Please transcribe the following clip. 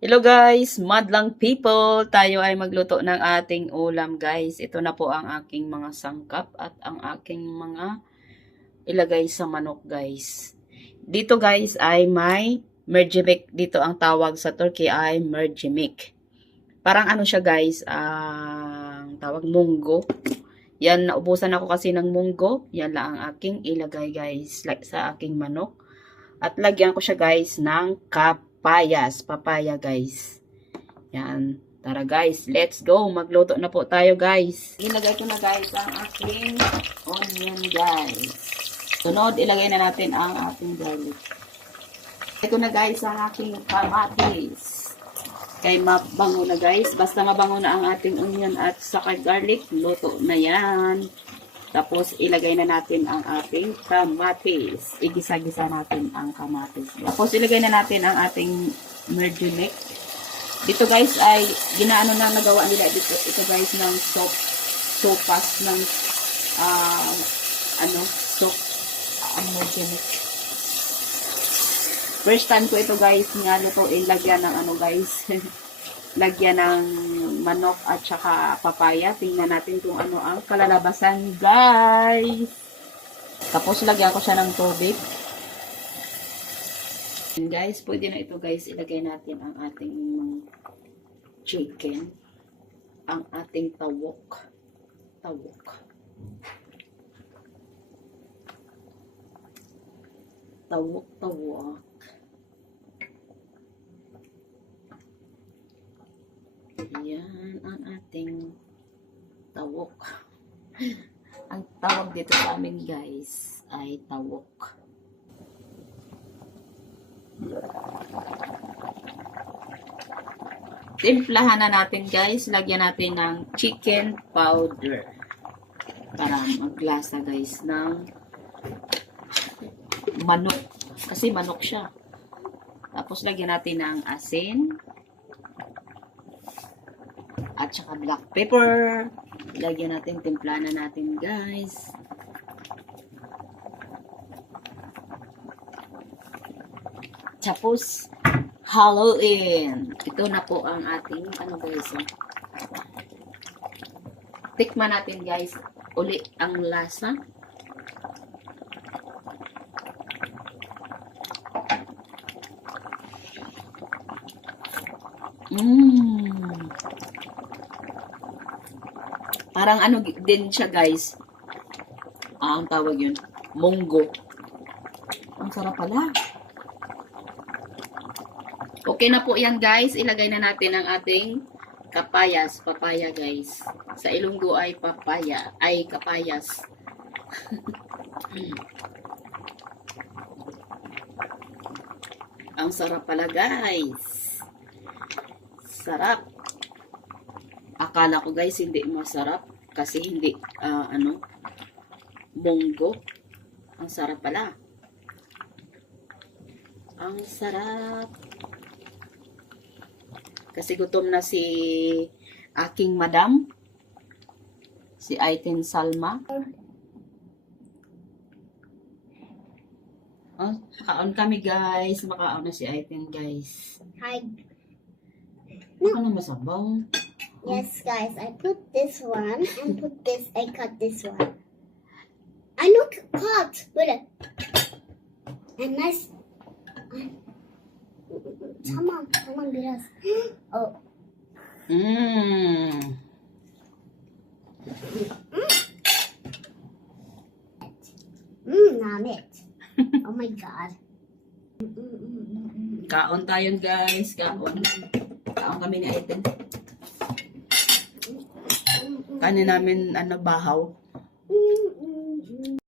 Hello guys, madlang people. Tayo ay magluto ng ating ulam guys. Ito na po ang aking mga sangkap at ang aking mga ilagay sa manok guys. Dito guys ay may merjimik. Dito ang tawag sa Turkey ay merjimik. Parang ano siya guys, ang tawag munggo. Yan, naubusan ako kasi ng munggo. Yan lang ang aking ilagay guys like, sa aking manok. At lagyan ko siya guys ng kapayas. Papaya guys. Yan. Tara guys, let's go. Magluto na po tayo guys. Ilagay ko na guys ang aking onion guys. Sunod, ilagay na natin ang ating garlic. Ko na guys ang aking kamatis. Kay mabango na guys. Basta mabango na ang ating onion at saka garlic, luto na yan. Tapos, ilagay na natin ang ating kamatis. Igisa-gisa natin ang kamatis. Tapos, ilagay na natin ang ating merjimik. Dito guys ay, ginaano na nagawa nila dito. Ito guys ng soap, sopas ng, ah, ano, soap, ang merjimik. First time ko ito guys, nga lutuin, lagyan ng ano guys, lagyan ng manok at saka papaya. Tingnan natin kung ano ang kalalabasan, guys. Tapos, lagyan ko siya ng tubig. And guys, pwede na ito guys. Ilagay natin ang ating chicken. Ang ating tawok. Tawok. Tawok, tawok. Yan ang ating tawok. ang tawag dito sa amin guys ay tawok. Timplahan na natin guys. Lagyan natin ng chicken powder. Para maglasa guys ng manok. Kasi manok siya. Tapos lagyan natin ng asin at saka black pepper. Lagyan natin, timpla na natin guys. Tapos, haluin. Ito na po ang ating, ano guys. Tikman natin guys, uli ang lasa. Mmm. Parang ano din siya, guys. Ah, ang tawag yun. Munggo. Ang sarap pala. Okay na po yan, guys. Ilagay na natin ang ating kapayas. Papaya, guys. Sa Ilonggo ay papaya. Ay, kapayas. ang sarap pala, guys. Sarap. Akala ko guys hindi masarap kasi hindi ah, ano munggo. Ang sarap pala. Ang sarap. Kasi gutom na si aking madam. Si Aiten Salma. Oh, kaon kami guys. Makaon na si Aiten guys. Hi. Ano na masabaw? Yes, guys, I put this one and put this. I cut this one. I look cut. Böyle. And nice. Tamam, tamam biraz. Oh, Mmm. mmm, namit. Oh my god. Kaon tayo guys. Kaon. Kaon kami ni Aiten. Kanin namin ano bahaw. Mm, mm, mm.